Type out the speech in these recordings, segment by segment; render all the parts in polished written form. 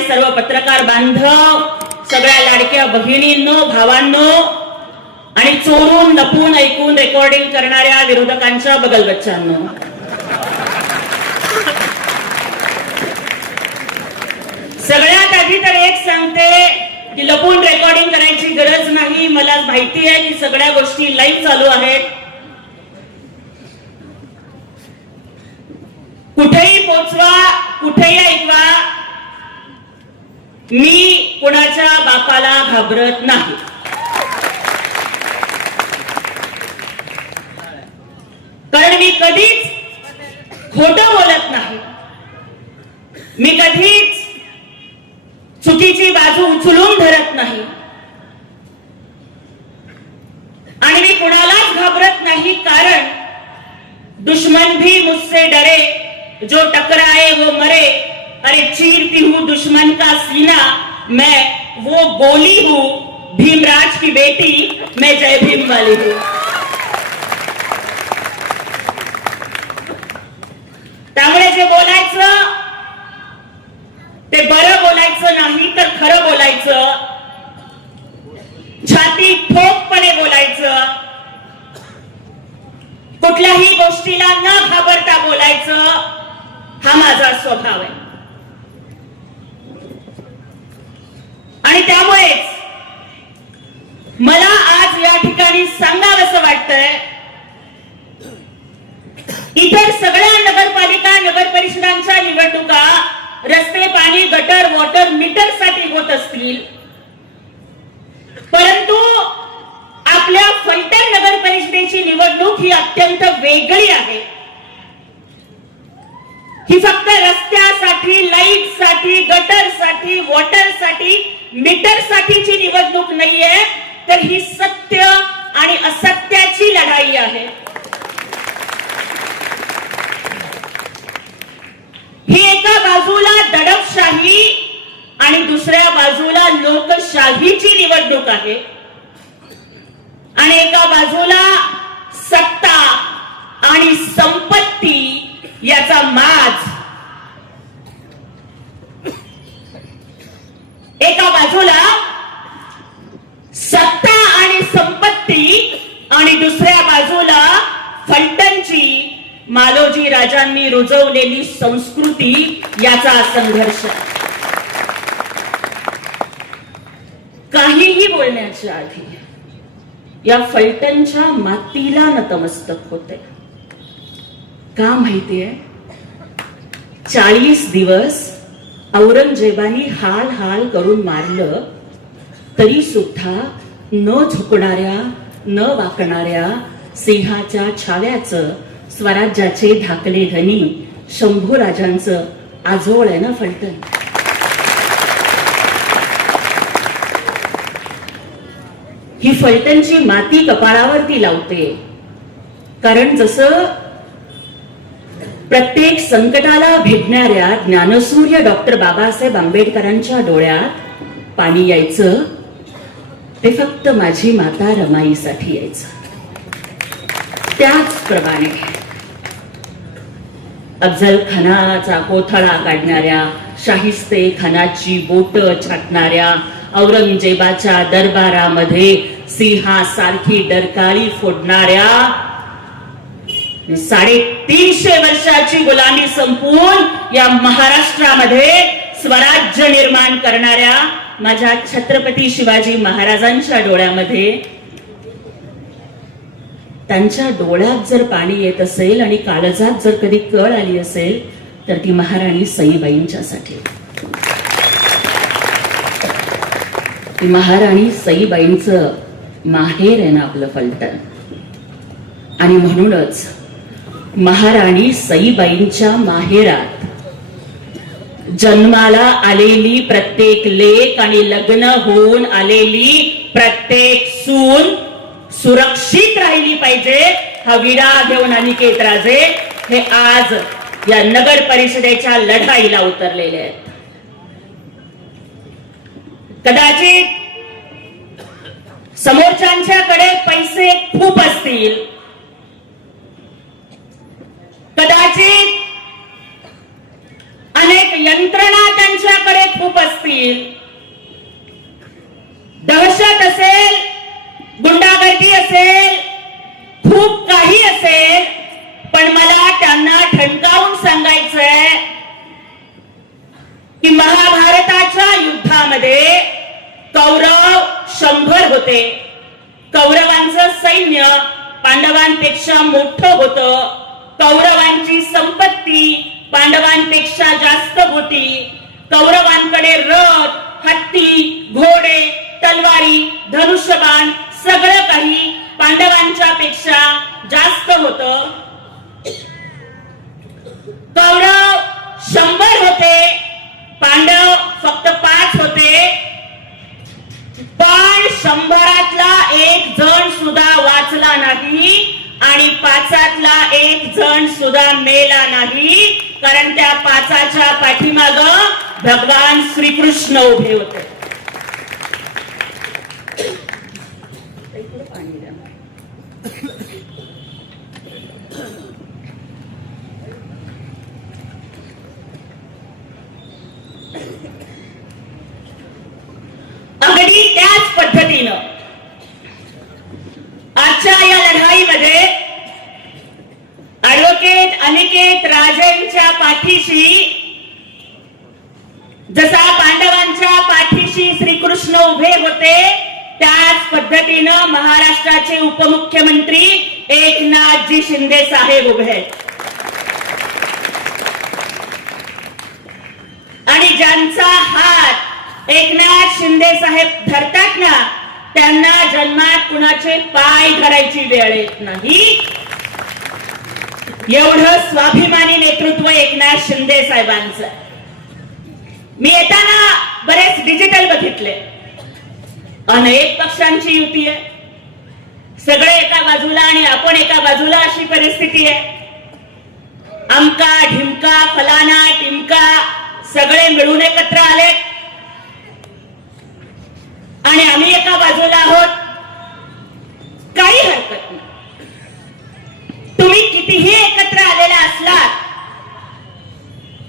बघणारे सर्व पत्रकार बांधव, सगळ्या लाडक्या भगिनींनो, भावांनो आणि चोरून लपून ऐकून रेकॉर्डिंग करणाऱ्या विरोधकांच्या बगलबच्चांनो, सगळ्यात आधी तर एक सांगते की लपून रेकॉर्डिंग करायची गरज नाही. मला माहिती आहे की सगळ्या गोष्टी लाईव्ह चालू आहेत. कुठेही पोचवा, कुठेही ऐकवा, मी कुणाच्या बापाला घाबरत नाही. कारण मी कधीच खोटं बोलत नाही. मी कधीच चुकीची बाजू उचलून धरत नाही आणि मी कुणालाच घाबरत नाही. कारण दुश्मन भी मुझसे डरे, जो टकराए वो मरे. अरे चीरती हूं दुश्मन का सीना, मैं वो गोली हूं, भीमराज की बेटी, मैं जय भीम वाली हूं. त्यामुळे जे बोलायचं ते बरं बोलायचं नाही तर खरं बोलायचं, छाती ठोकपणे बोलायचं, कुठल्याही गोष्टीला न घाबरता बोलायचं, हा माझा स्वभाव आहे. आणि त्यामुळेच मला आज या ठिकाणी सांगावंसं वाटतंय, इतर सगळ्या नगरपालिका, नगर परिषदांच्या निवडणुका रस्ते, पाणी, गटर, वॉटर मीटर साठी होत असतील, परंतु आपल्या फलटण नगर परिषदेची निवडणूक ही अत्यंत वेगळी आहे. ही फक्त रस्त्यासाठी, लाईटसाठी, गटरसाठी, वॉटरसाठी, मीटरसाठीची निवडणूक नाहीये, तर ही सत्य आणि असत्याची लढाई आहे. ही एका बाजूला दडपशाही आणि दुसऱ्या बाजूला लोकशाहीची निवडणूक आहे. आणि एका बाजूला सत्ता आणि संपत्ती याचा माज. एका बाजूला सत्ता आणि संपत्ती आणि दुसऱ्या बाजूला फलटणची मालोजी राजांनी रुजवलेली संस्कृती याचा संघर्ष. काहीही बोलण्याच्या आधी या फलटणच्या मातीला नतमस्तक होते. का माहितीये? 40 दिवस औरंगजेबानी हाल हाल करून मारलं तरी सुद्धा न झुकणाऱ्या, न वाकणाऱ्या सिंहाच्या छाव्याचं, स्वराज्याचे धाकले धनी शंभूराजांचं आजोळ आहे ना फलटण. ही फलटणची माती कपाळावरती लावते. कारण जसं प्रत्येक संकटाला भेटणाऱ्या ज्ञानसूर्य डॉक्टर बाबासाहेब आंबेडकरांच्या डोळ्यात पाणी यायचं, ते फक्त माझी माता रमाईसाठी यायचं. त्याचप्रमाणे अफजल खानाचा कोथळा काढणाऱ्या, शाहिस्ते खानाची बोट छाटणाऱ्या, औरंगजेबाच्या दरबारामध्ये सिंहासारखी डरकाळी फोडणाऱ्या, 350 वर्षाची गुलामी संपवून या महाराष्ट्रामध्ये स्वराज्य निर्माण करणाऱ्या माझ्या छत्रपती शिवाजी महाराजांच्या डोळ्यामध्ये, त्यांच्या डोळ्यात जर पाणी येत असेल आणि काळजात जर कधी कळ आली असेल तर ती महाराणी सईबाईंच्यासाठी. ती महाराणी सईबाईंचं माहेर आहे ना आपलं फलटण. आणि म्हणूनच महाराणी सईबाईंच्या माहेरात जन्माला आलेली प्रत्येक लेक आणि लग्न होऊन आलेली प्रत्येक सून सुरक्षित राहिली पाहिजे, हा विडा घेऊन अनिकेत राजे हे आज या नगर परिषदेच्या लढाईला उतरलेले आहेत. कदाचित समोरच्यांच्याकडे पैसे खूप असतील, कदाचित अनेक यंत्रणा त्यांच्याकडे खूप असतील, होतील, दहशत असेल, गुंडागर्दी असेल, खूप काही असेल, पण मला त्यांना ठणकावून सांगायचंय की महाभारताच्या युद्धामध्ये कौरव 100 होते. कौरवांचं सैन्य पांडवांपेक्षा मोठं होतं. कौरवांची संपत्ती पांडवांपेक्षा जास्त होती. कौरवांकडे रथ, हत्ती, घोडे, तलवारी, धनुष्यबाण सगळं काही पांडवांच्या पेक्षा जास्त होतं. कौरव 100 होते, पांडव फक्त 5 होते. पण 100तला एक जण सुद्धा वाचला नाही आणि 5तला एक जण सुद्धा मेला नाही, कारण त्या 5च्या पाठीमाग भगवान श्रीकृष्ण उभे होते. अगदी त्याच पद्धतीनं आजच्या या लढाईमध्ये ऍडव्होकेट अनिकेत राजेंच्या पाठीशी जसा पांडवांच्या पाठीशी श्रीकृष्ण उभे होते, त्याच पद्धतीनं महाराष्ट्राचे उपमुख्यमंत्री एकनाथजी शिंदे साहेब उभे आहेत. आणि ज्यांचा हात एकनाथ शिंदे साहेब धरतात ना, त्यांना जन्मात कुणाचे पाय धरायची वेळ येत नाही. एवढं स्वाभिमानी नेतृत्व एकनाथ शिंदे साहेबांचं. मी येताना बरेच डिजिटल बघितले. अनेक पक्षांची युती आहे, सगळे एका बाजूला आणि आपण एका बाजूला अशी परिस्थिती आहे. अमका ढिमका फलाना टिमका सगळे मिळून एकत्र आले आणि आम्ही एका बाजूला आहोत. काही हरकत नाही. तुम्ही कितीही एकत्र आलेला असलात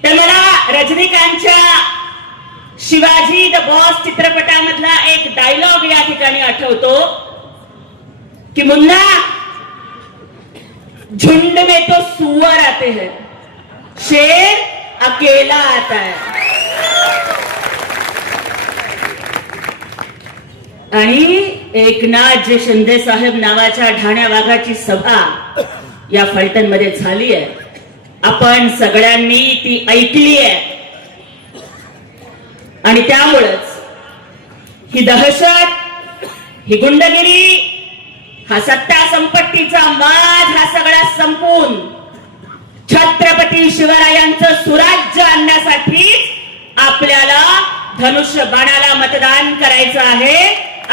तर मला रजनीकांतच्या शिवाजी द बॉस चित्रपटामधला एक डायलॉग या ठिकाणी आठवतो की मुन्ना, झुंड में तो सुअर आते हैं, शेर अकेला आता है. आणि एकनाथ शिंदे साहेब नावाच्या ढाण्या वाघाची सभा या फलटण मध्ये झाली आहे. आपण सगळ्यांनी ती ऐकली आहे आणि त्यामुळेच ही दहशत, ही गुंडगिरी, हा सत्ता संपत्तीचा माज हा सगळा संपून छत्रपती शिवरायांचं सुराज्य आणण्यासाठी आपल्याला धनुष्यबाणाला मतदान करायचं आहे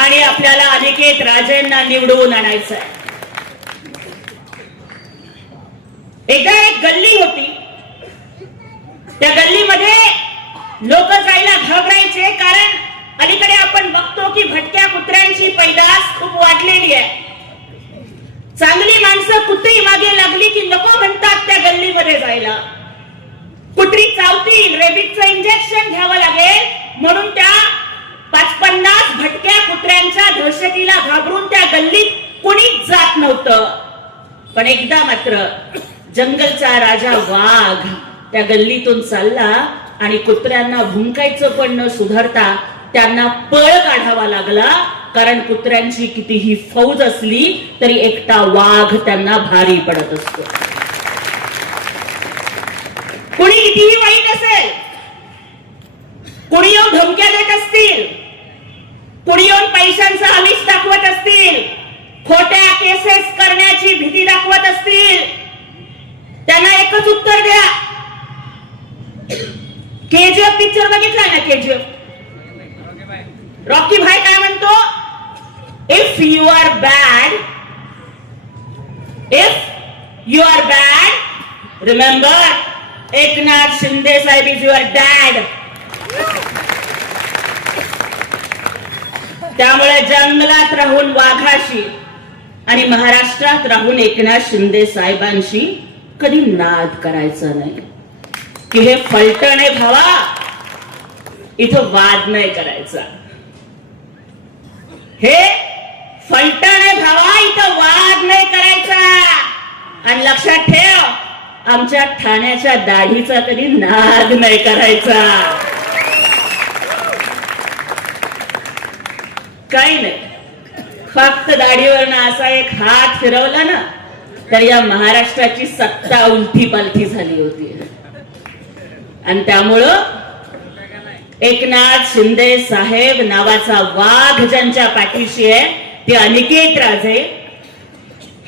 आणि आपल्याला अनिकेत राजेंना निवडून आणायचं आहे. एकदा एक गल्ली होती. त्या गल्लीमध्ये लोक जायला घाबरायचे, कारण अलीकडे आपण बघतो की भटक्या कुत्र्यांची पैदास खूप वाढलेली आहे. चांगली माणसं कुत्री मागे लागली की नको म्हणतात त्या गल्लीमध्ये जायला. कुत्री चावतील, रेबीजचं इंजेक्शन घ्यावं लागेल म्हणून त्या 50 भटक्या कुत्र्यांच्या दहशतीला घाबरून त्या गल्लीत कोणीच जात नव्हतं. पण एकदा मात्र जंगलचा राजा वाघ त्या गल्लीतून चालला आणि कुत्र्यांना भुंकायचं पण न सुधारता त्यांना पळ काढावा लागला, कारण कुत्र्यांची कितीही फौज असली तरी एकटा वाघ त्यांना भारी पडत असतो. कुणी कितीही वाईट असेल, कुणी येऊन धमक्या देत असतील, कुणी येऊन पैशांचा आमिष दाखवत असतील, खोट्या केसेस करण्याची भीती दाखवत असतील, त्यांना एकच उत्तर द्या. केजीएफ पिक्चर बघितला ना? केजीएफ रॉकी भाई काय म्हणतो? If you are bad, remember Eknath Shinde साहेब इज युअर डॅड. त्यामुळे जंगलात राहून वाघाशी आणि महाराष्ट्रात राहून एकनाथ शिंदे साहेबांशी कधी नाद करायचा नाही. की हे फलटण आहे भावा, इथं वाद नाही करायचा. हे फलटण आहे भावा, इथं वाद नाही करायचा. आणि लक्षात ठेव, आमच्या ठाण्याच्या दाढीचा कधी नाद नाही करायचा. काही नाही, फक्त दाढीवरनं असा एक हात फिरवला ना तर या महाराष्ट्राची सत्ता उलटी पालथी झाली होती. आणि त्यामुळं एकनाथ शिंदे साहेब नावाचा वाघ ज्यांच्या पाठीशी आहे ते अनिकेत राजे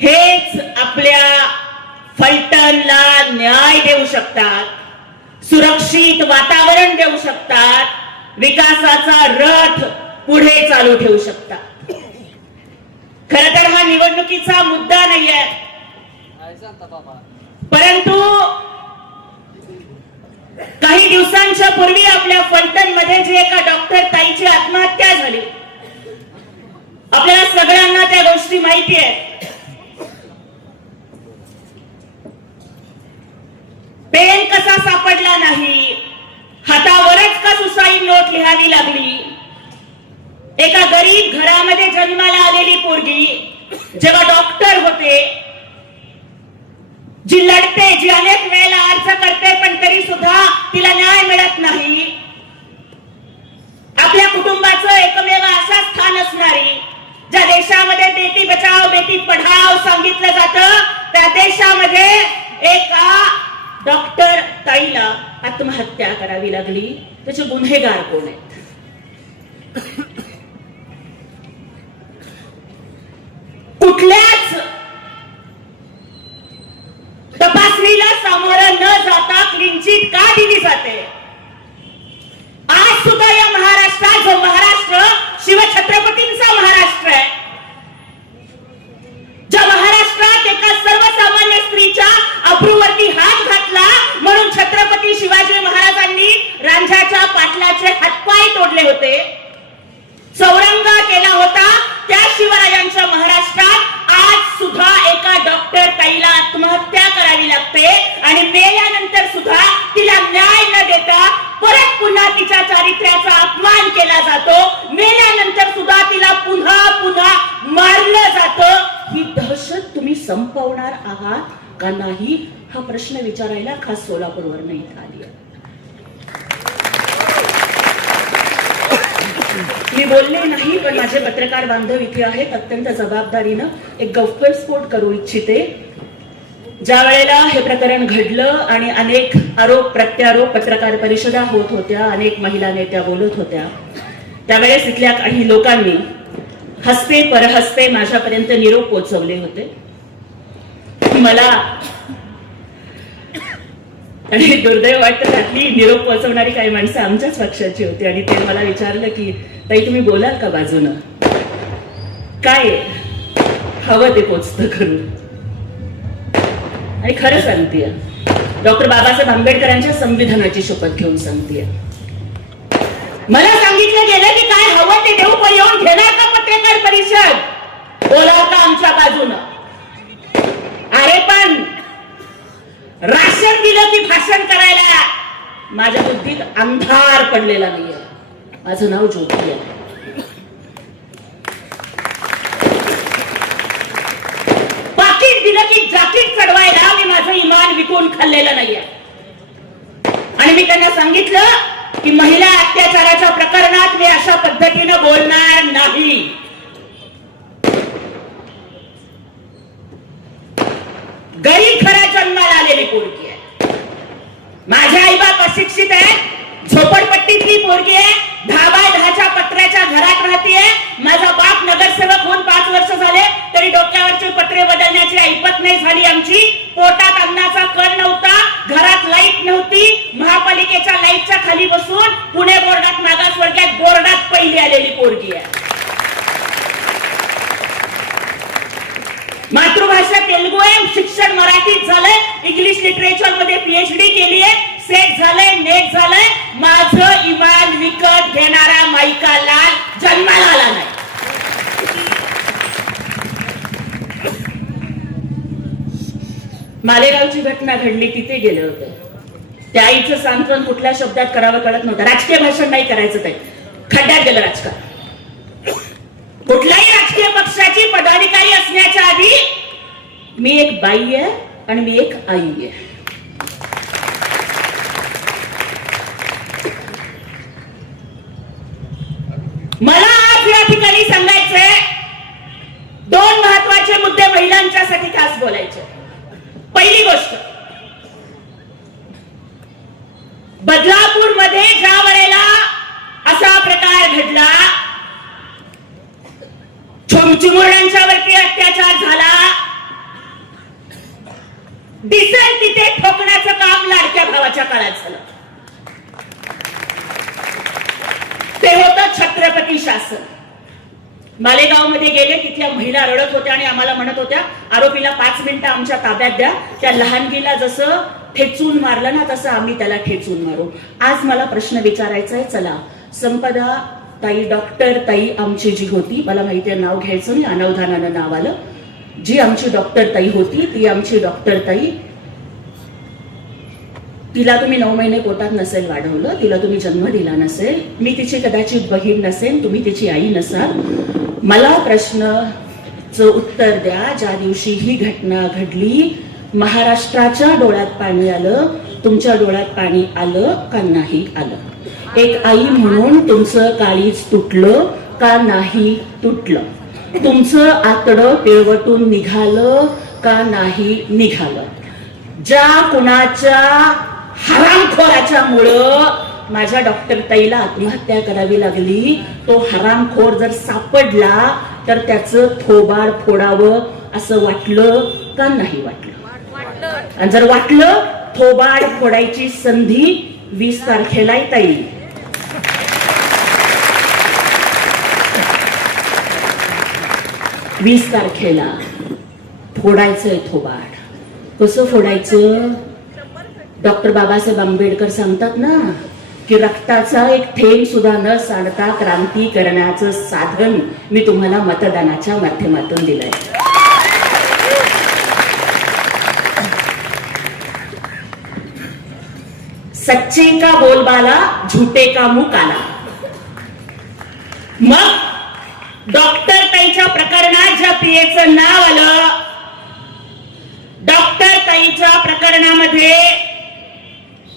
हेच आपल्या फलटणला न्याय देऊ शकतात, सुरक्षित वातावरण देऊ शकतात, विकासाचा रथ पुढे चालू ठेवू शकतात. खर तर हा निवडणुकीचा मुद्दा नाहीये, परंतु काही दिवसांच्या पूर्वी आपल्या फलटण मध्ये जे एका डॉक्टर ताईची आत्महत्या झाली, आपल्याला सगळ्यांना त्या गोष्टी माहिती आहेत. पेन कसा सापडला नाही, हातावरच का सुसाईड नोट लिहावी लागली. एका गरीब घरामध्ये जन्माला आलेली पोरगी जेव्हा डॉक्टर होते, जी लढते, जी अनेक वेळेला अर्ज करते पण तरी सुद्धा तिला न्याय मिळत नाही. आपल्या कुटुंबाचं एकमेव असं स्थान असणारी, ज्या देशामध्ये बेटी बचाव बेटी पढाव सांगितलं जातं, त्या देशामध्ये एका डॉक्टर ताईला आत्महत्या करावी लागली. त्याचे गुन्हेगार कोण आहेत? कुठल्याच तपासणीला सामोरं न जाता क्लीन चिट का दिली जाते? आज सुद्धा या महाराष्ट्रात, जो महाराष्ट्र शिवछत्रपतींचा महाराष्ट्र आहे, ज्या महाराष्ट्रात एका सर्वसामान्य स्त्रीच्या अब्रूवरती हात घातला म्हणून छत्रपती शिवाजी महाराजांनी रांझ्याच्या पाटलाचे हातपाय तोडले होते, चौरंग केला होता, त्या शिवरायांच्या महाराष्ट्रात आज सुद्धा एका डॉक्टर ताईला आत्महत्या करावी लागते. आणि मेल्यानंतर सुद्धा तिला न्याय न देता परत पुन्हा तिच्या चारित्र्याचा अपमान केला जातो. मेल्यानंतर सुद्धा तिला पुन्हा पुन्हा मारलं जातं. ही दहशत तुम्ही संपवणार आहात का नाही, हा प्रश्न विचारायला खास सोलापूरवरून इथं आली आहे. मी बोलले नाही, पण माझे पत्रकार बांधव इथे आहेत, अत्यंत जबाबदारीनं एक गौप्यस्फोट करू इच्छिते. ज्या वेळेला हे प्रकरण घडलं आणि अनेक आरोप प्रत्यारोप पत्रकार परिषदा होत होत्या, अनेक महिला नेत्या बोलत होत्या, त्यावेळेस इथल्या काही लोकांनी हस्ते परहस्ते माझ्यापर्यंत निरोप पोहोचवले होते. मला आणि दुर्दैव वाटतं, त्यातली निरोप पोहोचवणारी काही माणसं आमच्याच पक्षाची होती. आणि ते मला विचारलं की ताई तुम्ही बोलाल का बाजूनं, काय हवं ते पोचतं करून. आणि खरं सांगतेय, डॉक्टर बाबासाहेब आंबेडकरांच्या संविधानाची शपथ घेऊन सांगतेय. मला सांगितलं गेलं की काय हवं ते देऊ, पण येऊन घेणार का पत्रकार परिषद, बोलाल का आमच्या बाजूनं. अरे पण राशन दिलं की भाषण करायला माझ्या बुद्धीत अंधार पडलेला नाहीये. माझं नाव ज्योती आहे. पाकिट दिलं की जाकीट चढवायला मी माझं इमान विकून खाल्लेलं नाहीये. आणि मी त्यांना सांगितलं की महिला अत्याचाराच्या प्रकरणात मी अशा पद्धतीनं बोलणार नाही. गरीब खऱ्या जन्माला आलेली पोरगी आहे. माझे आई बाप अशिक्षित आहे, झोपडपट्टीतली पोरगी आहे, 10x10च्या पत्र्याच्या घरात राहतीये. माझा बाप नगरसेवक होऊन 5 वर्ष झाले तरी डोक्यावरचे पत्रे बदलण्याची ऐपत नाही झाली आमची. पोटात अन्नाचा कण नव्हता, घरात लाईट नव्हती, महापालिकेच्या लाईटच्या खाली बसून पुणे बोर्डात मागासवर्गात बोर्डात पहिली आलेली पोरगी आहे. मातृभाषा तेलुगू आहे, शिक्षण मराठीत झालंय, इंग्लिश लिटरेचर मध्ये PhD केली आहे, सेट झालंय, नेट झालंय. माझं इमान विकत घेणारा माईका लाल जन्माला आला नाही. मालेगावची घटना घडली, तिथे गेले होते. त्या आईचं सांत्वन कुठल्या शब्दात करावं कळत नव्हतं. राजकीय भाषण नाही करायचं, ते खड्ड्यात गेलं राजकारण. कुठल्याही राजकीय पक्षाची पदाधिकारी असण्याच्या आधी मी एक बाई आहे आणि मी एक आई आहे. मला आज या ठिकाणी सांगायचंय, दोन महत्वाचे मुद्दे महिलांच्यासाठी खास बोलायचे. पहिली गोष्ट, बदलापूर मध्ये ज्या वेळेला असा प्रकार घडला, चिमुरड्यांच्यावरती अत्याचार झाला, दिसेल तिथे ठोकण्याचं काम लाडक्या भावाच्या काळात झालं. ते होतं छत्रपती शासन. मालेगाव मध्ये गेले, तिथल्या महिला रडत होत्या आणि आम्हाला म्हणत होत्या, आरोपीला 5 मिनिटं आमच्या ताब्यात द्या. त्या लहानगीला जसं ठेचून मारलं ना, तसं आम्ही त्याला ठेचून मारू. आज मला प्रश्न विचारायचा आहे. चला, संपदा ताई, डॉक्टर ताई आमची जी होती, मला माहितीये नाव घ्यायचं नाही, अनवधानानं नाव आलं, जी आमची डॉक्टर ताई होती, ती आमची डॉक्टर ताई, तिला तुम्ही 9 महिने पोटात नसेल वाढवलं, तिला तुम्ही जन्म दिला नसेल, मी तिची कदाचित बहीण नसेल, तुम्ही तिची आई नसाल. मला प्रश्नाचं उत्तर द्या, ज्या दिवशी ही घटना घडली, महाराष्ट्राच्या डोळ्यात पाणी आलं, तुमच्या डोळ्यात पाणी आलं का नाही आलं? एक आई म्हणून तुमचं काळीज तुटलं का नाही तुटलं? तुमचं आतडं पिळवटून निघालं का नाही निघालं? ज्या कुणाच्या हरामखोराच्या मुळे माझ्या डॉक्टर ताईला आत्महत्या करावी लागली, तो हरामखोर जर सापडला तर त्याचं थोबाड फोडावं असं वाटलं का नाही वाटलं? आणि जर वाटलं, थोबाड फोडायची संधी 20 तारखेला ताई. वीस तारखेला फोडायचंय थोबाड. कसं फोडायचं? डॉक्टर बाबासाहेब आंबेडकर सांगतात ना, की रक्ताचा एक थेंब सुद्धा न सांडता क्रांती करण्याचं साधन मी तुम्हाला मतदानाच्या माध्यमातून दिलंय. सच्चे का बोलबाला, झूठे का मुंह काला. मग डॉक्टर ताईच्या प्रकरणात ज्या पीएचं नाव आलं, डॉक्टर ताईच्या प्रकरणामध्ये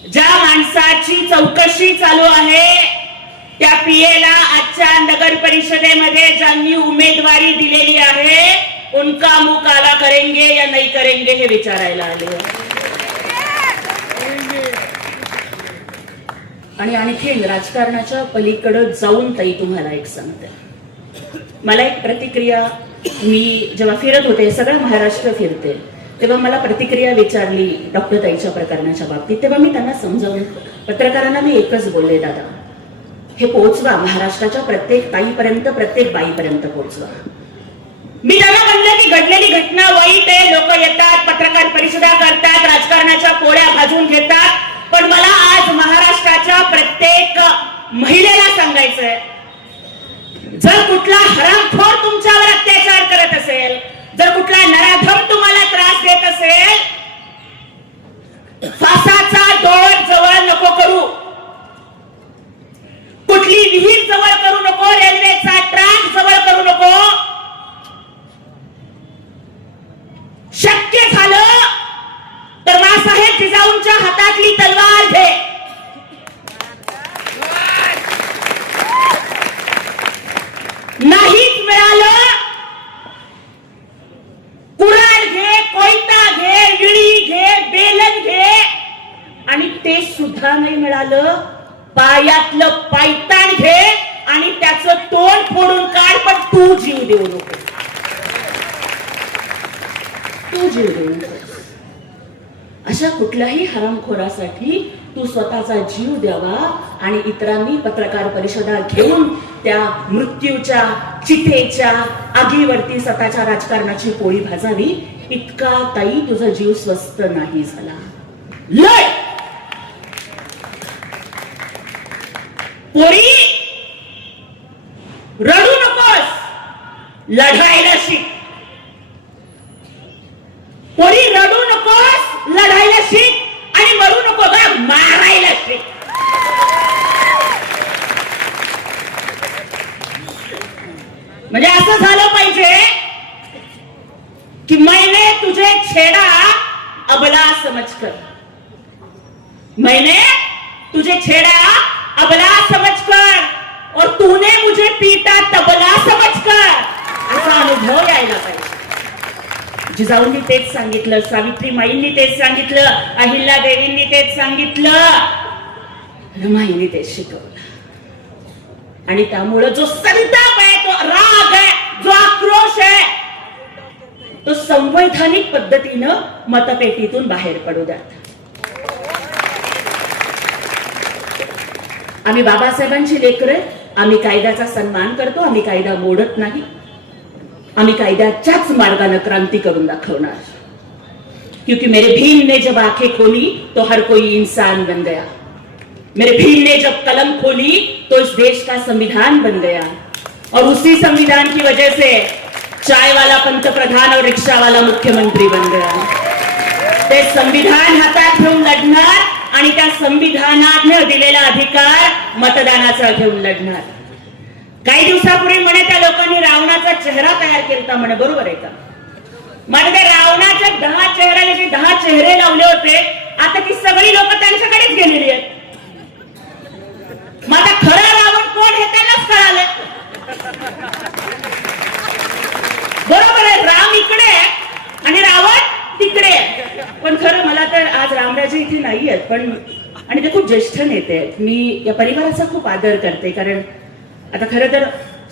ज्या माणसाची चौकशी चालू आहे, त्या पीएला आजच्या नगर परिषदेमध्ये ज्यांनी उमेदवारी दिलेली आहे, उनका मुंह काला करेंगे या नहीं करेंगे हे विचारायला आले. आणि आणखीन राजकारणाच्या पलीकडे जाऊन ताई तुम्हाला एक सांगते. मला एक प्रतिक्रिया, मी जेव्हा फिरत होते, सगळं महाराष्ट्र फिरते, तेव्हा मला प्रतिक्रिया विचारली डॉक्टर ताईच्या प्रकरणाच्या बाबतीत. तेव्हा मी त्यांना समजावून, पत्रकारांना मी एकच बोलले, दादा हे पोहोचवा महाराष्ट्राच्या प्रत्येक ताईपर्यंत, प्रत्येक बाईपर्यंत पोहोचवा. मी त्यांना म्हणलं की घडलेली घटना वाईट आहे, लोक येतात, पत्रकार परिषदा करतात, राजकारणाच्या पोळ्या भाजून घेतात, पण मला आज महाराष्ट्राच्या प्रत्येक महिलेला सांगायचंय, जर कुठला हरामखोर तुमच्यावर अत्याचार करत असेल, जर कुठला नराधम तुम्हाला त्रास देत असेल, फासाचा दोर जवळ नको करू, कुठली विहीर जवळ करू नको, रेल्वेचा ट्रॅक जवळ करू नको. शक्य झालं तर मासाहेब जिजाऊंच्या हातातली तलवार घे, नाहीच मिळालं, कुऱ्हाड घे, कोयता घे, विळी घे, बेलन घे, आणि ते सुद्धा नाही मिळालं, पायातलं पायतान घे आणि त्याचं तोंड फोडून काढ, पण तू जीव देऊ नको, तू जीव देऊ नको. अशा कुठल्याही हरामखोरासाठी तू स्वतःचा जीव द्यावा आणि इतरांनी पत्रकार परिषदा घेऊन त्या मृत्यूच्या चितेच्या आगीवरती स्वतःच्या राजकारणाची पोळी भाजावी, इतका ताई तुझा जीव स्वस्त नाही झाला. लढ पोरी, रडू नकोस, लढायला शिक. पोरी रडू नकोस, लढायला शिक आणि मरू नको. मार म्हणजे असं झालं पाहिजे कि मैंने तुझे छेड़ा अबला समझकर, मैंने तुझे छेड़ा अबला समझकर और तूने मुझे पीटा तबला समझकर, असा अनुभव यायला पाहिजे. जिजाऊंनी तेच सांगितलं, सावित्रीमाईंनी तेच सांगितलं, अहिल्या देवींनी तेच सांगितलं, रमाईंनी तेच शिकवलं. आणि त्यामुळे जो संताप आहे, तो राग आहे, जो आक्रोश आहे, तो संवैधानिक पद्धतीनं मतपेटीतून बाहेर पडू द्या. आम्ही बाबासाहेबांची लेकरं, आम्ही कायद्याचा सन्मान करतो, आम्ही कायदा मोडत नाही, आम्ही कायद्याच्याच मार्गाने क्रांती करून दाखवणार. क्योंकि मेरे भीम ने जब आंखें खोली तो हर कोई इंसान बन गया, मेरे भीम ने जब कलम खोली तो इस देश का संविधान बन गया, और उसी संविधान की वजह से चाय वाला पंतप्रधान और रिक्शा वाला मुख्यमंत्री बन गया. ते संविधान हातात घेऊन लढणार आणि त्या संविधानाने दिलेला अधिकार मतदानाचा घेऊन लढणार. काही दिवसापूर्वी म्हणे त्या लोकांनी रावणाचा चेहरा तयार केला म्हणे, बरोबर आहे का? मला त्या रावणाच्या 10 चेहऱ्याने जे 10 चेहरे लावले होते, आता ती सगळी लोक त्यांच्याकडेच गेलेली आहेत. माझा खरा रावण कोण हे त्यांनाच कळालं. बरोबर आहे, राम इकडे आणि रावण तिकडे. पण खरं मला तर आज रामराजे इथे नाही आहेत, पण आणि ते खूप ज्येष्ठ नेते आहेत. मी या परिवाराचा खूप आदर करते, कारण आता खरं तर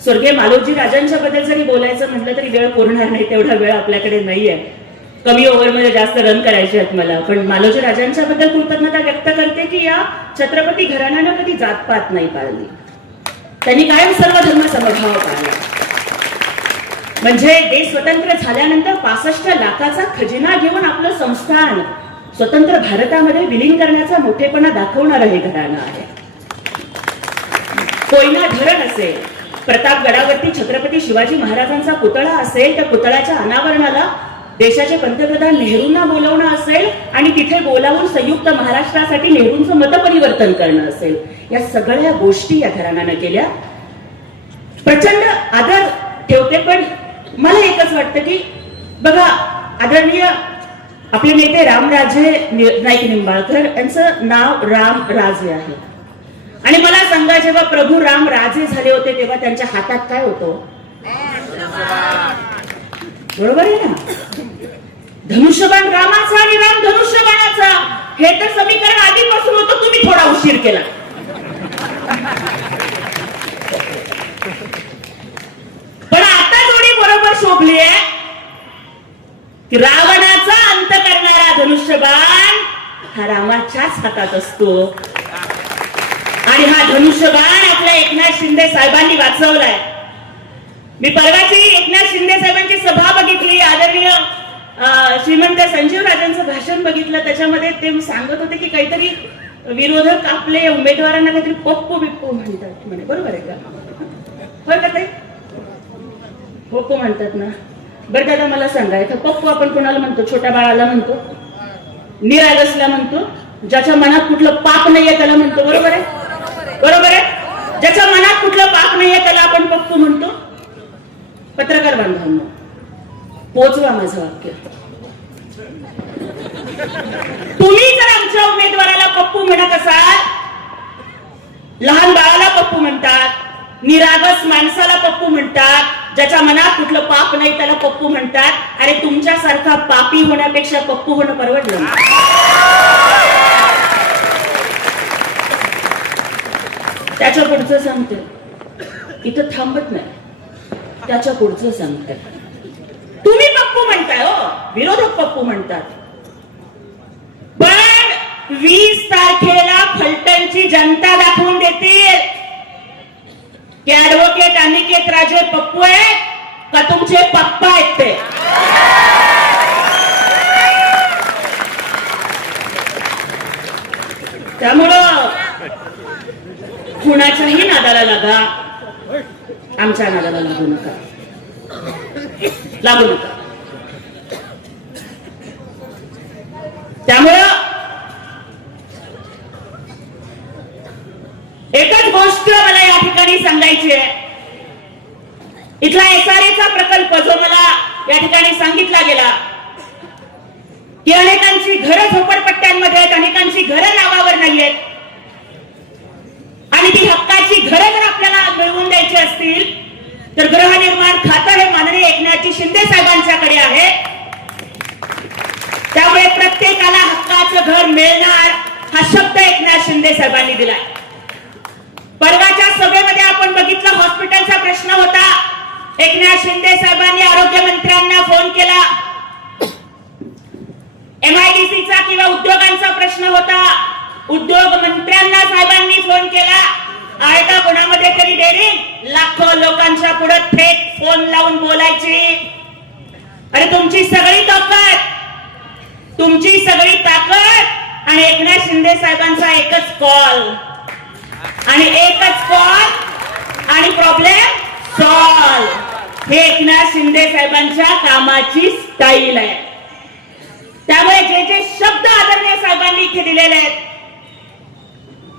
स्वर्गीय मालोजी राजांच्या बद्दल जरी बोलायचं म्हटलं तरी वेळ पुरणार नाही, तेवढा वेळ आपल्याकडे नाहीये. कमी ओव्हरमध्ये जास्त रन करायचे आहेत मला. पण मालोजी राजांच्या बद्दल कृतज्ञता व्यक्त करते की या छत्रपती घराण्यानं कधी जातपात नाही पाळली, त्यांनी कायम सर्व धर्म समभाव पाळला. म्हणजे देश स्वतंत्र झाल्यानंतर 65 लाखाचा खजिना घेऊन आपलं संस्थान स्वतंत्र भारतामध्ये विलीन करण्याचा मोठेपणा दाखवणारं हे घराणं आहे. कोयना धरण असेल, प्रतापगडावरती छत्रपती शिवाजी महाराजांचा पुतळा असेल, त्या पुतळ्याच्या अनावरणाला देशाचे पंतप्रधान नेहरूंना बोलवणं असेल आणि तिथे बोलावून संयुक्त महाराष्ट्रासाठी नेहरूंचं मतपरिवर्तन करणं असेल, या सगळ्या गोष्टी या घराण्यानं केल्या. प्रचंड आदर ठेवते. पण मला एकच वाटतं की बघा, आदरणीय आपले नेते रामराजे नाईक निंबाळकर यांचं नाव रामराजे आहे. आणि मला सांगा, जेव्हा प्रभू राम राजे झाले होते तेव्हा त्यांच्या हातात काय होतं? बरोबर आहे ना? धनुष्यबाण रामाचा आणि राम धनुष्यबाणाचा. हे तर समीकरण आधीपासून होतं, तुम्ही थोडा उशीर केला. पण आता जोडी बरोबर शोभली आहे की रावणाचा अंत करणारा धनुष्यबाण हा रामाच्याच हातात असतो. आणि हा धनुष्यबाण आपल्या एकनाथ शिंदे साहेबांनी वाचवलाय. मी परवाची एकनाथ शिंदे साहेबांची सभा बघितली, आदरणीय श्रीमंत संजीव राजांचं भाषण बघितलं. त्याच्यामध्ये ते सांगत होते की काहीतरी विरोधक आपले उमेदवारांना काहीतरी पप्पू बिप्पू म्हणतात म्हणे. बरोबर आहे का? होय का ताई? पप्पू म्हणतात ना. बरं दादा मला सांगा, इथं पप्पू आपण कोणाला म्हणतो? छोट्या बाळाला म्हणतो, निरागसला म्हणतो, ज्याच्या मनात कुठलं पाप नाहीये त्याला म्हणतो. बरोबर आहे? बरोबर आहे. ज्याच्या मनात कुठलं पाप नाहीये त्याला आपण पप्पू म्हणतो. पत्रकार बांधवांनो, पोचवा माझं वाक्य. तुम्ही जर आमच्या उमेदवाराला पप्पू म्हणत असाल, लहान बाळाला पप्पू म्हणतात, निरागस माणसाला पप्पू म्हणतात, ज्याच्या मनात कुठलं पाप नाही त्याला पप्पू म्हणतात, आणि तुमच्यासारखा पापी होण्यापेक्षा पप्पू होणं परवडलं. त्याच्या पुढचं सांगते, इथं थांबत नाही, त्याच्या पुढचं सांगते. तुम्ही पप्पू म्हणताय, हो विरोधक पप्पू म्हणतात, पण 20 तारखेला फलटणची जनता दाखवून देतील की ऍडव्होकेट अनिकेत राजे पप्पू आहे का तुमचे पप्पा आहेत ते. त्यामुळं कुणाच्याही नादाला लागा, आमच्या नादाला लागू नका, लागू नका. त्यामुळं एकच गोष्ट मला या ठिकाणी सांगायची आहे इथला SRA प्रकल्प जो मला या ठिकाणी सांगितला गेला की अनेकांची घरं झोपडपट्ट्यांमध्ये आहेत, अनेकांची घरं नावावर नाहीयेत आणि ती हक्काची घरं जर आपल्याला मिळवून द्यायची असतील तर गृहनिर्माण खातं हे माननीय एकनाथ शिंदे साहेबांच्याकडे आहे. त्यामुळे प्रत्येकाला हक्काचं घर मिळणार हा शब्द एकनाथ शिंदे साहेबांनी दिलाय. परवाच्या सभेमध्ये आपण बघितलं, हॉस्पिटलचा प्रश्न होता. एकनाथ शिंदे साहेबांनी आरोग्य मंत्र्यांना फोन केला. MIDCचा किंवा उद्योगांचा प्रश्न होता, उद्योग मंत्र्यांना साहेबांनी फोन केला. आहे का कोणामध्ये तरी डेअरिंग? लाखो लोकांच्या पुढे थेट फोन लावून बोलायची. अरे तुमची सगळी ताकद आणि एकनाथ शिंदे साहेबांचा एकच कॉल आणि प्रॉब्लेम सॉल्व. हे एकनाथ शिंदे साहेबांच्या कामाची स्टाईल आहे. त्यामुळे जे जे शब्द आदरणीय साहेबांनी इथे दिलेले आहेत,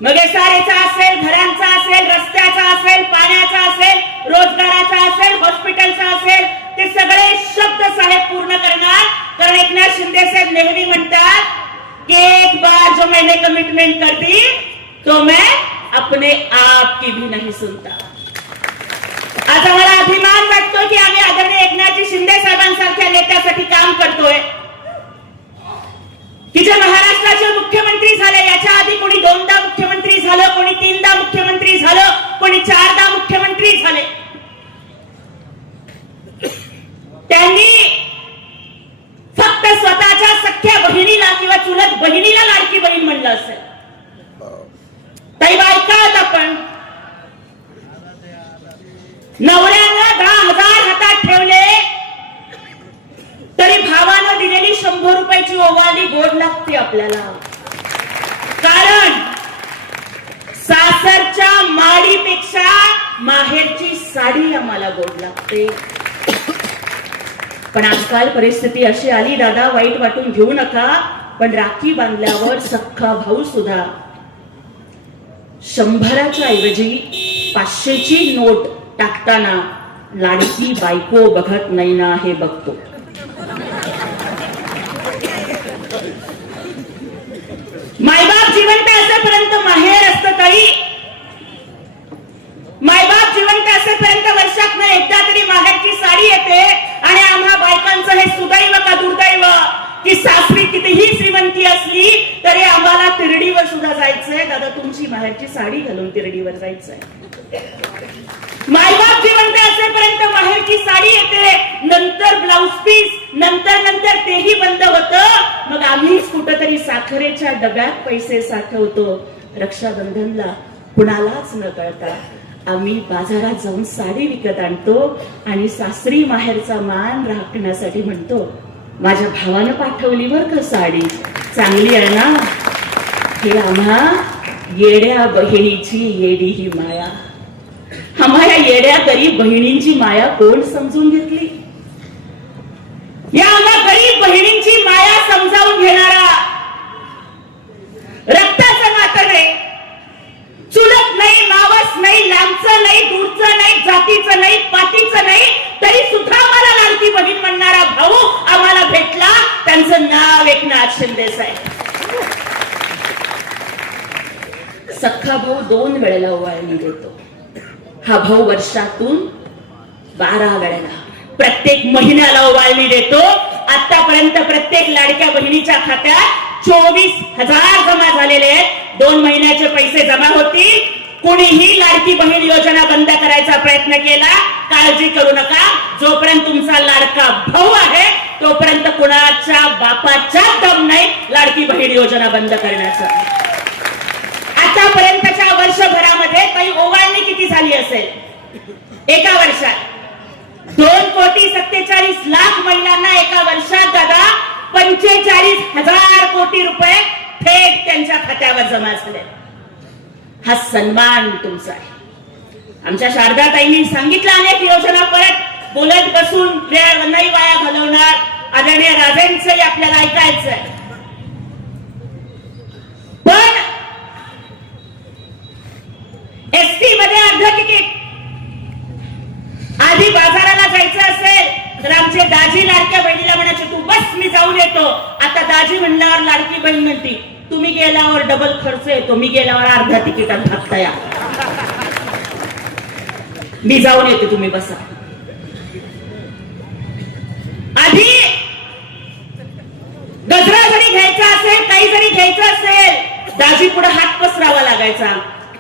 मग SRAचा असेल, घरांचा असेल, रस्त्याचा असेल, पाण्याचा असेल, रोजगाराचा असेल, हॉस्पिटलचा असेल, ते सगळे शब्द साहेब पूर्ण करणार. कारण एकनाथ शिंदे साहेब नेहमी म्हणतात की एक बार जो मैंने कमिटमेंट कर दी तो मैं अपने आप की भी नहीं सुनता. आज आम्हाला अभिमान वाटतो की आम्ही आदरणीय एकनाथ शिंदे साहेबांसारख्या नेत्यासाठी काम करतोय की जे महाराष्ट्राचे मुख्यमंत्री झाले. याच्या आधी कोणी 2दा मुख्यमंत्री झालं, कोणी 3दा मुख्यमंत्री झालं, कोणी 4दा मुख्यमंत्री झाले. त्यांनी फक्त स्वतःच्या सख्या बहिणीला किंवा चुलत बहिणीला लाडकी बहीण म्हणलं असेल. ताई ऐका, आपण नवऱ्यानं 10,000 हातात ठेवले तरी भावानं दिलेली 100 रुपयाची ओवाळणी गोड लागते आपल्याला. कारण सासरच्या माडीपेक्षा माहेरची साडी आम्हाला गोड लागते. पण आजकाल परिस्थिती अशी आली, दादा वाईट वाटून घेऊ नका, पण राखी बांधल्यावर सख्खा भाऊ सुद्धा 100च्या ऐवजी 500ची नोट टाकताना लाडकी बायको बघत नाही ना हे बघतो. मायबाप जिवंत असेपर्यंत माहेर असतं तरी, मायबाप जिवंत असेपर्यंत वर्षातनं एकदा तरी माहेरची साडी येते. आणि आम्हा बायकांचं हे सुदैव का दुर्दैव की सासरी कितीही श्रीमंती असली तरी आम्हाला तिरडीवर सुद्धा जायचंय. दादा तुमची माहेरची साडी घालून तिरडीवर जायचंय. मायबाप जिवंत असेपर्यंत माहेरची साडी येते, नंतर ब्लाउज पीस, नंतर तेही बंद होतं. मग आम्हीच कुठंतरी साखरेच्या डब्यात पैसे साठवतो. रक्षाबंधनला कुणालाच न कळता आम्ही बाजारात जाऊन साडी विकत आणतो आणि सासरी माहेरचा मान राखण्यासाठी म्हणतो, माझ्या भावानं पाठवली बर का साडी, चांगली आहे ना. हे आम्हा येड्या बहिणीची येडी ही माया. आम्हा या येड्या गरीब बहिणींची माया कोण समजून घेतली? या आम्हा गरीब बहिणींची माया समजावून घेणारा रक्ताचं नातं नाही, चुलत नाही, मावस नाही, लांबचं नाही, दूरचं नाही, जातीचं नाही, पातीचं नाही, तरी सुद्धा आम्हाला लाडकी बहीण म्हणणारा भाऊ आम्हाला भेटला. त्यांचं नाव एकनाथ शिंदे साहेब. सख्खा भाऊ 2 वेळेला ओवाळणी देतो. हा भाऊ वर्षातून 12 वेळेला, प्रत्येक महिन्याला ओवाळणी देतो. आतापर्यंत प्रत्येक लाडक्या बहिणीच्या खात्यात 24,000 जमा झालेले आहेत. 2 महिन्याचे पैसे जमा होतील. कुणीही लाडकी बहीण योजना बंद करायचा प्रयत्न केला, काळजी करू नका. जोपर्यंत तुमचा लाडका भाऊ आहे तोपर्यंत कुणाच्या बापाच्या दम नाही लाडकी बहीण योजना बंद करण्याचा. आतापर्यंतच्या वर्षभरामध्ये काही ओवाळणी किती झाली असेल? एका वर्षात 2,47,00,000 महिलांना एका वर्षात दादा 45,000 कोटी रुपये थेट त्यांच्या खात्यावर जमा झाले. हा सन्मान तुमचा आहे. आमच्या शारदाताईंनी सांगितलं अनेक योजना, परत बोलत बसून वेळ नाही वाया घालवणार. आदरणीय राजेंचंही आपल्याला ऐकायचंय. पण एसटी मध्ये अर्ध तिकीट आधी तर आमचे दाजी लाडक्या बहिणीला म्हणायचे तू बस मी जाऊन येतो. आता दाजी म्हणल्यावर लाडकी बहीण म्हणती तुम्ही गेल्यावर डबल खर्च येतो, मी गेल्यावर अर्ध्या तिकिटात भागता या, मी जाऊन येते तुम्ही बसा. आधी गजरा जरी घ्यायचा असेल, काही जरी घ्यायचं असेल, दाजी पुढे हात पसरावा लागायचा.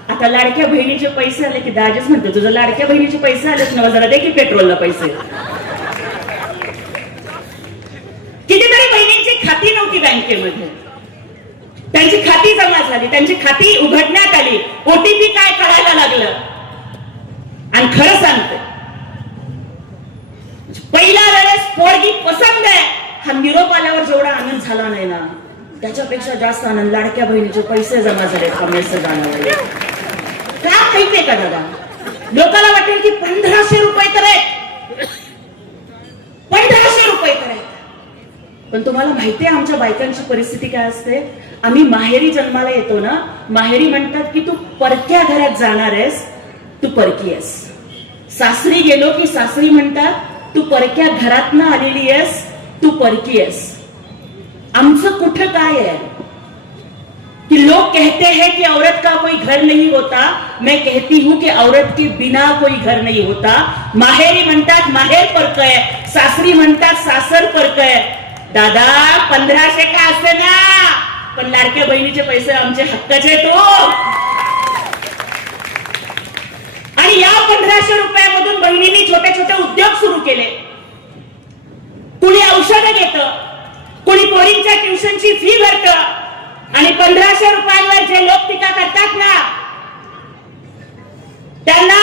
आता लाडक्या बहिणीचे पैसे आले की दाजीच म्हणते तुझं लाडक्या बहिणीचे पैसे आलेच ना, जरा दे की पेट्रोलला पैसे. कितीतरी बहिणींची खाती नव्हती बँकेमध्ये, त्यांची खाती जमा झाली, त्यांची खाती उघडण्यात आली, ओटीपी काय कळायला लागलं. आणि खरं सांगते पहिल्या वेळेस पोरगी पसंत आहे हा निरोप आल्यावर जेवढा आनंद झाला नाही ना, त्याच्यापेक्षा जास्त आनंद लाडक्या बहिणीचे पैसे जमा झाले हा मेसेज आला. का माहितीये का दादा, लोकांना वाटेल की 1500 रुपये तर आहेत, 1500 रुपये तर आहेत. पण तुम्हाला माहितीये आमच्या बायकांची परिस्थिती काय असते. आम्ही माहेरी जन्माला येतो ना, माहेरी म्हणतात की तू परक्या घरात जाणार आहेस, तू परकी आहेस. सासरी गेलो की सासरी म्हणतात तू परक्या घरातनं आलेली आहेस, तू परकी आहेस. आमचं कुठं काय आहे कि लोग कहते हैं कि औरत का कोई घर नहीं होता, मैं कहती हूं कि औरत के बिना कोई घर नहीं होता. माहेरी म्हणतात माहेर परक आहे, सासरी म्हणतात सासर परक आहे. दादा 1500 का असते ना, पण लाडक्या बहिणीचे पैसे आमचे हक्काचे तो. आणि या 1500 रुपयामधून बहिणींनी छोटे छोटे उद्योग सुरू केले. कुणी औषधं घेतं, कुणी पोरींच्या ट्युशनची फी भरतं. आणि 1500 रुपयांवर जे लोक टीका करतात ना, त्यांना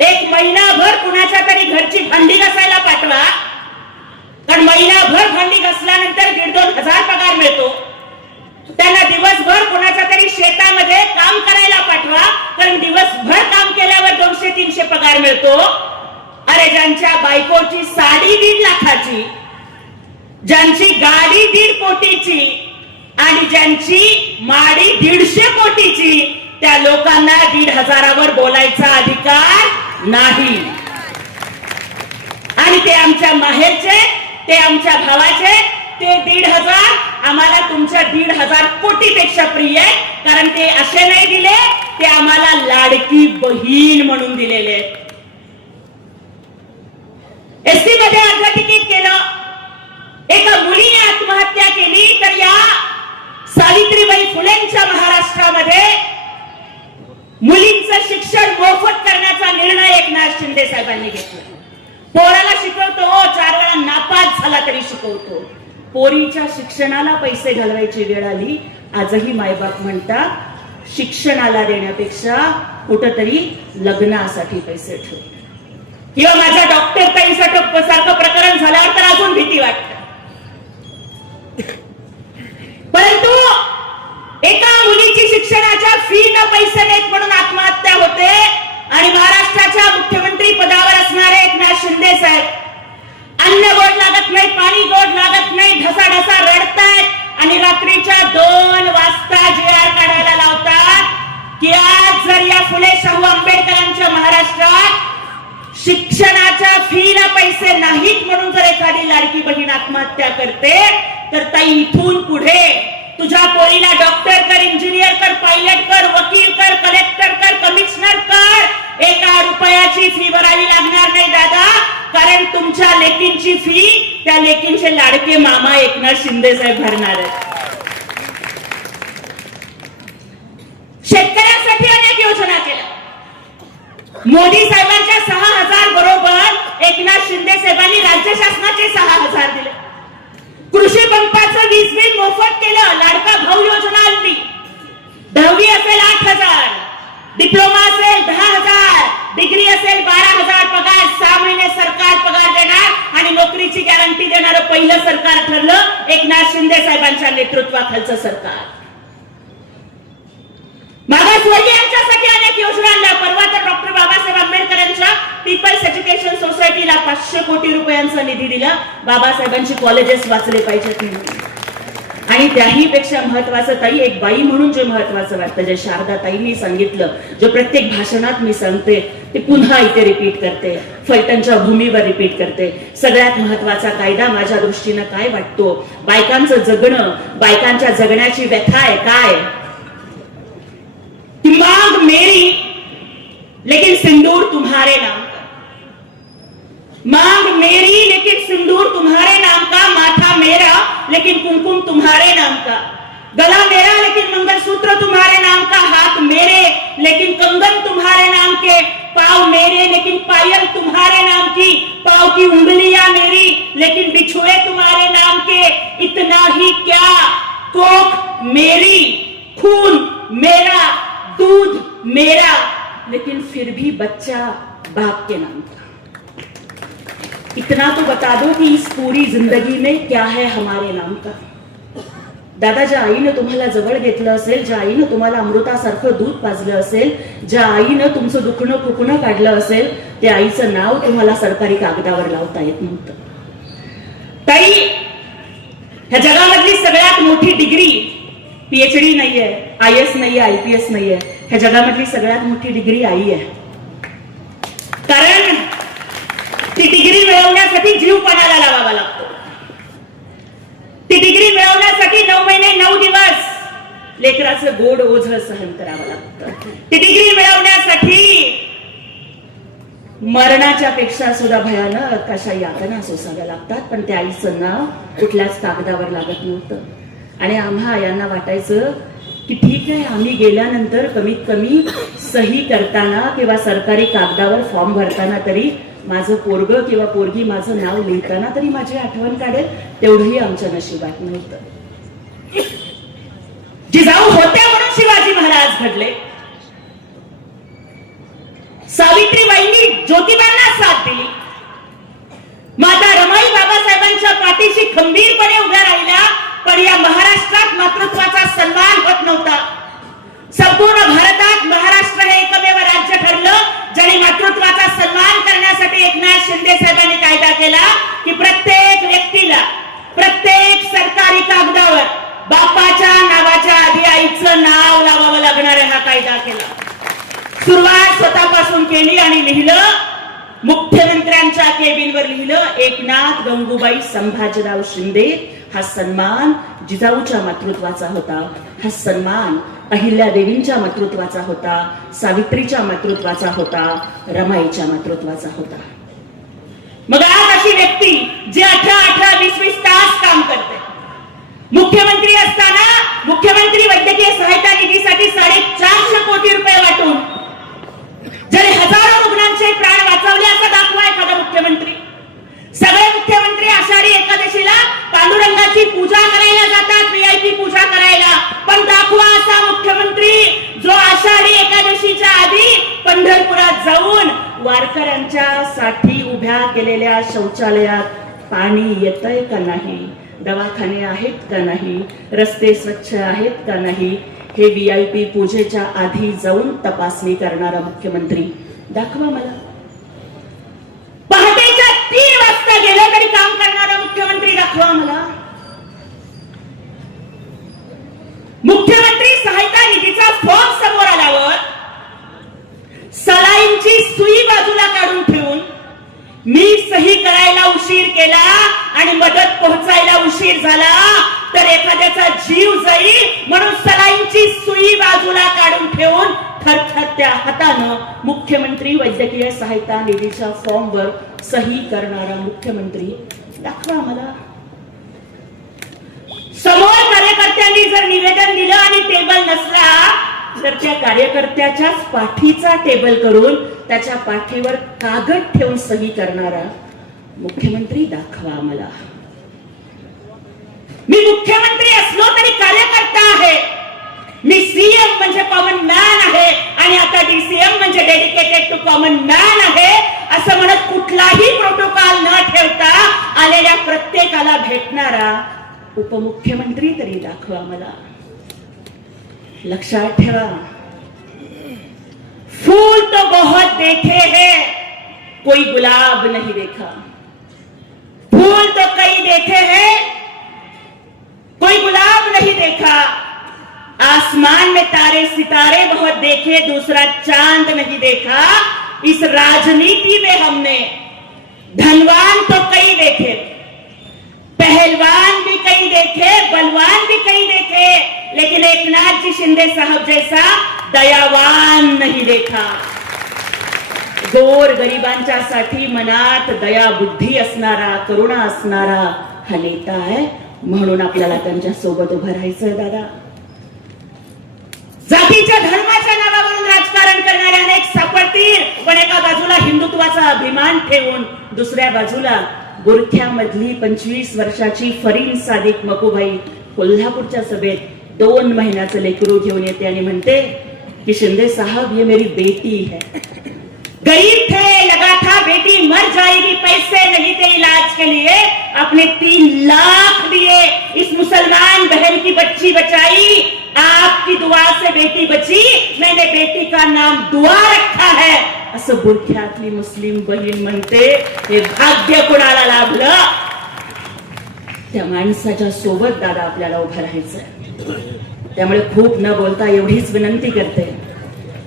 एक महिनाभर कुणाच्या तरी घरची भांडी घासायला पाठवा, कारण महिनाभर भांडी घासल्यानंतर 1,500-2,000 पगार मिळतो. त्यांना दिवसभर कोणाच्या तरी शेतामध्ये काम करायला पाठवा, कारण दिवसभर काम केल्यावर 200-300 पगार मिळतो. अरे ज्यांच्या बायकोची साडी 1.5 लाखाची, ज्यांची गाडी 1.5 कोटीची आणि ज्यांची माडी 150 कोटीची, त्या लोकांना 1,500वर बोलायचा अधिकार नाही. आणि ते आमच्या माहेरचे, ते आमच्या भावाचे, ते 1,500 आम्हाला तुमच्या 1,500 कोटीपेक्षा प्रिय आहे, कारण ते असे नाही दिले, ते आम्हाला लाडकी बहीण म्हणून दिलेले. एसटी मध्ये अर्ध तिकीट केलं, एका मुलीने आत्महत्या केली, तर या सावित्रीबाई फुलेंच्या महाराष्ट्रामध्ये मुलींचं शिक्षण मोफत करण्याचा निर्णय एकनाथ शिंदे साहेबांनी घेतला. पोराला शिकवतो, 4 वेळा नापास झाला तरी शिकवतो. पोरीच्या शिक्षणाला पैसे घालवायची वेळ आली. आजही मायबाप म्हणतात शिक्षणाला देण्यापेक्षा कुठंतरी लग्नासाठी पैसे ठेव, किंवा माझ्या डॉक्टर ताईंसाठी सारखं प्रकरण झाल्यावर तर अजून भीती वाटते. परंतु एका मुलीची शिक्षणाच्या फी न पैसे देत म्हणून आत्महत्या होते, आणि महाराष्ट्राच्या मुख्यमंत्री पदावर असणारे एकनाथ शिंदे साहेब अन्न गोड लागत नाही, पाणी गोड लागत नाही, ढसाढसा रडतायत, आणि रात्रीच्या 2 वाजता JR काढायला लावतात की आज जर या फुले शाहू आंबेडकरांच्या महाराष्ट्रात शिक्षणाच्या फीला पैसे नाहीत म्हणून जर एखादी लाडकी बहीण आत्महत्या करते, तर ताई इथून पुढे तुझ्या पोरीला डॉक्टर कर, इंजिनियर कर, पायलट कर, वकील कर, कलेक्टर कर, कमिशनर कर, 1 रुपयाची फी भरावी लागणार नाही दादा, कारण तुमच्या लेकींची फी त्या लेकींचे लाडके मामा एकनाथ शिंदे साहेब भरणार आहेत. शेतकऱ्यांसाठी अनेक योजना केल्या. मोदी साहेबांच्या 6,000 बरोबर एकनाथ शिंदे साहेबांनी राज्य शासनाचे 6,000 दिले. कृषी पंपाचं 20 बिल मोफत केलं. लाडका भाऊ योजना आणली. 10वी असेल 8,000, डिप्लोमा असेल 10,000, डिग्री असेल 12,000 पगार. 6 महिने सरकार पगार देणार आणि नोकरीची गॅरंटी देणारं पहिलं सरकार ठरलं एकनाथ शिंदे साहेबांच्या नेतृत्वाखालचं सरकार. मागासवर्गीयांच्यासाठी अनेक योजना आणल्या. परवा तर डॉक्टर बाबासाहेब आंबेडकरांच्या पीपल्स एज्युकेशन सोसायटीला 500 कोटी रुपयांचा निधी दिला. बाबासाहेबांची कॉलेजेस वाचले पाहिजेत म्हणून. आणि त्याही पेक्षा महत्वाचं ताई, एक बाई म्हणून जे महत्वाचं वाटतं, जे शारदा ताईंनी सांगितलं, जे प्रत्येक भाषणात मी सांगते, ते पुन्हा इथे रिपीट करते, फलटणच्या भूमीवर रिपीट करते. सगळ्यात महत्वाचा कायदा माझ्या दृष्टीनं काय वाटतो, बायकांचं जगणं, बायकांच्या जगण्याची व्यथा आहे काय, की मांग मेरी लेकिन सिंदूर तुम्हारे नाम का, मांग मेरी लेकिन सिंदूर तुम्हारे नाम का, माथा मेरा लेकिन कुमकुम तुम्हारे नाम का, गला मेरा लेकिन मंगलसूत्र तुम्हारे नाम का, हाथ मेरे लेकिन कंगन तुम्हारे नाम के, पाँव मेरे लेकिन पायल तुम्हारे नाम की, पाँव की उंगलियां मेरी लेकिन बिछुए तुम्हारे नाम के, इतना ही क्या, कोख मेरी, खून मेरा, दूध मेरा, लेकिन फिर भी बच्चा बाप के नाम का. इतना तो बता दो कि इस पूरी जिंदगी में क्या है हमारे नाम का. दादा, ज्या आईनं तुम्हाला जवळ घेतलं असेल, ज्या आईनं तुम्हाला अमृतासारखं दूध पाजलं असेल, ज्या आईनं तुमचं दुखणं खुकणं काढलं असेल, त्या आईचं नाव तुम्हाला सरकारी कागदावर लावता येत नव्हतं. ताई, ह्या जगामधली सगळ्यात मोठी डिग्री पीएचडी नाहीये, IAS नाहीये, IPS नाहीये, ह्या जगामधली सगळ्यात मोठी डिग्री आई आहे. कारण ती डिग्री मिळवण्यासाठी जीव पणाला लावावा लागतो. ती डिग्री मिळवण्यासाठी 9 महिने 9 दिवस लेकराचं गोड ओझं सहन करावं लागतं. ती डिग्री मिळवण्यासाठी मरणाच्या पेक्षा सुद्धा भयानक अशा यातना सोसाव्या लागतात. पण त्या आईचं नाव कुठल्याच कागदावर लागत नव्हतं. आणि आम्हा यांना वाटायचं की ठीक आहे, आम्ही गेल्यानंतर कमीत कमी सही करताना किंवा सरकारी कागदावर फॉर्म भरताना तरी माझं पोरग किंवा पोरगी माझं नाव लिहिताना तरी माझी आठवण काढेल. तेवढंही आमच्या नशिबात नव्हतं. जिजाऊ होत्या म्हणून शिवाजी महाराज घडले. सावित्रीबाईंनी ज्योतिबांना साथ दिली. माता रमाई बाबासाहेबांच्या पाठीशी खंबीरपणे उभ्या राहिल्या. पण या महाराष्ट्रात मातृत्वाचा सन्मान होत नव्हता. संपूर्ण भारतात महाराष्ट्र हे एकमेव राज्य ठरलं ज्याने मातृत्वाचा सन्मान करण्यासाठी एकनाथ शिंदे साहेबांनी कायदा केला की प्रत्येक व्यक्तीला प्रत्येक सरकारी कागदावर बापाच्या नावाच्या आधी आईचं नाव लावावं लागणार आहे. हा कायदा केला. सुरुवात स्वतःपासून केली आणि लिहिलं, मुख्यमंत्र्यांच्या केबिनवर लिहिलं, एकनाथ गंगूबाई संभाजीराव शिंदे. हा सन्मान जिजाऊच्या मातृत्वाचा होता. हा सन्मान अहिल्यादेवींच्या मातृत्वाचा होता, सावित्रीच्या मातृत्वाचा होता, रमाईच्या मातृत्वाचा होता. मग आज अशी व्यक्ती जी 18-18, 20-20 तास काम करते, मुख्यमंत्री असताना मुख्यमंत्री वैद्यकीय सहायता निधीसाठी 450 कोटी रुपये वाटून ज्याने हजारो रुग्णांचे प्राण वाचवले असं दाखवा एखादा मुख्यमंत्री. सगळे मुख्यमंत्री आषाढी एकादशीला पांडुरंगाची पूजा करायला जातात, VIP पूजा करायला. पण दाखवा असा मुख्यमंत्री जो आषाढी एकादशीच्या आधी पंढरपुरात जाऊन वारकऱ्यांच्या साठी उभ्या केलेल्या शौचालयात पाणी येतंय का नाही, दवाखाने आहेत का नाही, रस्ते स्वच्छ आहेत का नाही, हे VIP पूजेच्या आधी जाऊन तपासणी करणारा मुख्यमंत्री दाखवा मला. पहाटेच्या 3 वाजता गेलं तरी काम करणारा मुख्यमंत्री दाखवा मला. मुख्यमंत्री सहायता निधीचा फॉर्म समोर आल्यावर सलाईंची सुई बाजूला काढून ठेवून मी सही करायला उशीर केला आणि मदत पोहोचायला उशीर झाला तर एखाद्याचा जीव जाईल म्हणून सलाईंची सुई बाजूला काढून ठेवून थरथरत्या हातानं मुख्यमंत्री वैद्यकीय सहायता निधीच्या फॉर्मवर सही करणारा मुख्यमंत्री दाखवा मला. समोर कार्यकर्त्यांनी जर निवेदन दिलं आणि टेबल नसला तर त्या कार्यकर्त्याच्याच पाठीचा टेबल करून त्याच्या पाठीवर कागद ठेवून सही करणारा मुख्यमंत्री दाखवा मला. मी मुख्यमंत्री असलो तरी कार्यकर्ता आहे. मी CM म्हणजे कॉमन मॅन आहे आणि आता DCM म्हणजे डेडिकेटेड टू कॉमन मॅन आहे असं म्हणत कुठलाही प्रोटोकॉल न ठेवता आलेल्या प्रत्येकाला भेटणारा उपमुख्यमंत्री तरी दाखवा मला. लक्षात ठेवा, फूल तो बहुत देखे हैं, कोई गुलाब नहीं देखा. फूल तो कई देखे हैं, कोई गुलाब देखा, आसमान में तारे सितारे बहुत देखे, दूसरा चांद नहीं देखा। इस राजनीति में हमने धनवान तो कई देखे, पहलवान भी कई देखे, बलवान भी कई देखे, लेकिन एकनाथ जी शिंदे साहब जैसा दयावान नहीं देखा। गोर गरिबांच्या साठी मनात दया बुद्धी असणारा, करुणा असणारा हा नेता आहे, म्हणून आपल्याला त्यांच्या सोबत उभं राहायचंय दादा. जातीच्या धर्माच्या नावावरून राजकारण करणारे अनेक सापडतील, पण एका बाजूला हिंदुत्वाचा अभिमान ठेवून दुसऱ्या बाजूला गुरख्यामधली 25 वर्षाची फरीन सादिक मकुबाई कोल्हापूरच्या सभेत 2 महिन्याचं लेकरू घेऊन येते आणि म्हणते की शिंदे साहब ये मेरी बेटी है. गरीब थे, लगा था बेटी मर जाएगी, पैसे नहीं थे इलाज के लिए, आपने 3 लाख दिए, इस मुसलमान बहन की बच्ची बचाई, आपकी दुआ से बेटी बची, मैंने बेटी का नाम दुआ रखा है. असं बुरख्यातली मुस्लिम बहीण म्हणते. हे भाग्य कोणाला लाभलं? त्या माणसाच्या सोबत दादा आपल्याला उभं राहायचंय. त्यामुळे खूप न बोलता एवढीच विनंती करते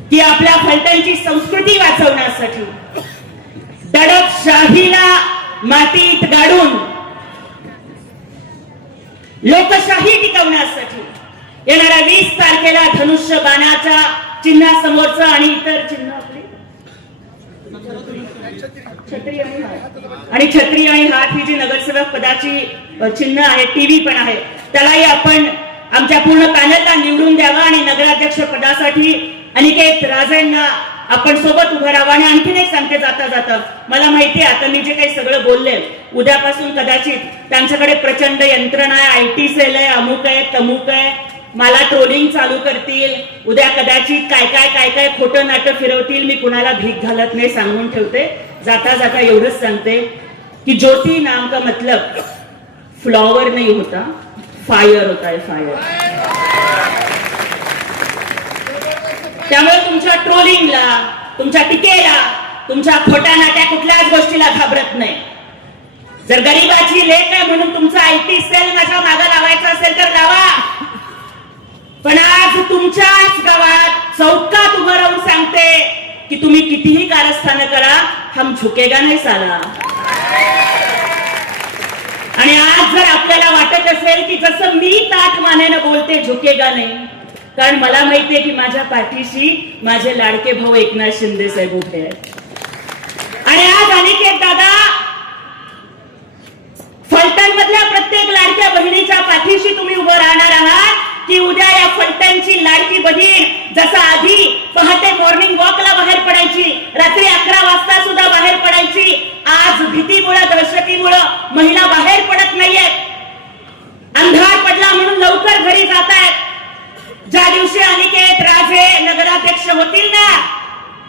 की आपल्या फलटणची संस्कृती वाचवण्यासाठी, दडपशाहीला मातीत गाडून लोकशाही टिकवण्यासाठी येणाऱ्या 20 तारखेला धनुष्य बाणाच्या चिन्हासमोरचं आणि इतर चिन्ह आपली छत्री आणि हात ही जी नगरसेवक पदाची चिन्ह आहे, टीव्ही पण आहे, त्यालाही आपण आमच्या पूर्ण पॅनलला निवडून द्यावा आणि नगराध्यक्ष पदासाठी अनिकेत राजेंना आपण सोबत उभं राहावं. आणि आणखीन एक सांगते जाता जाता, मला माहिती आहे आता मी जे काही सगळं बोलले, उद्यापासून कदाचित त्यांच्याकडे प्रचंड यंत्रणा आहे, IT सेल आहे, अमुक आहे, तमुक आहे, मला ट्रोलिंग चालू करतील, उद्या कदाचित काय काय खोटं नाटक फिरवतील. मी कुणाला भीक घालत नाही, सांगून ठेवते. जाता जाता एवढंच सांगते की ज्योति नाम का मतलब फ्लॉवर नहीं होता, फायर होता है, फायर. त्यामुळे तुमच्या ट्रोलिंगला, तुमच्या टीकेला, तुमच्या खोट्या नाट्या कुठल्याच गोष्टीला घाबरत नाही. जर गरीबाची लेख आहे म्हणून तुमचा IT सेल माझ्या मागे लावायचा असेल तर लावा, पण आज तुमच्याच गावात चौकात उभं राहून सांगते की तुम्ही कितीही कारस्थान करा, हम झुकेगा नाही साला. आणि आज जर आपल्याला वाटत असेल की जसं मी ताठ मानेनं बोलते झुकेगा नाही, कारण मला माहितीये की माझ्या पाठीशी माझे लाडके भाऊ एकनाथ शिंदे साहेब उभे आहेत. आणि आज अनिकेत दादा फलटण मधल्या प्रत्येक लाडक्या बहिणीच्या पाठीशी तुम्ही उभं राहणार आहात की उद्या या फलटणची लाडकी बहीण जसं आधी पहाटे मॉर्निंग वॉकला बाहेर पडायची, रात्री 11 वाजता सुद्धा बाहेर पडायची, आज भीतीमुळे, दहशतीमुळे महिला बाहेर पडत नाहीयेत. अंधार पडला म्हणून लवकर घरी जात आहेत. ज्या दिवशी अनिकेत राजे नगराध्यक्ष होतील ना,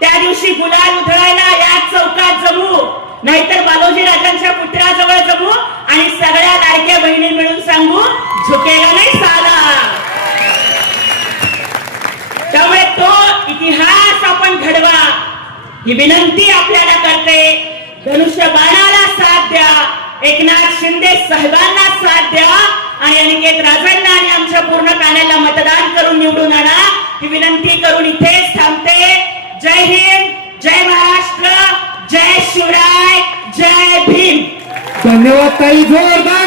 त्या दिवशी गुलाल उधळायला या चौकात जमू, नाहीतर बालोजी राजांच्या पुतळ्याजवळ जमू आणि सगळ्या लाडक्या बहिणी मिळून सांगू झुकेगा नाही साला. त्यामुळे तो इतिहास आपण घडवा ही विनंती आपल्याला करते. धनुष्य बाणाला साथ द्या, एकनाथ शिंदे साहेबांना साथ द्या आणि अनिकेत राजांना आणि आमच्या पूर्ण पॅनलला मतदान करून निवडून आणा ही विनंती करून इथेच थांबते. जय हिंद, जय महाराष्ट्र, जय शिवराय, जय भीम. धन्यवाद ताई, जोरदार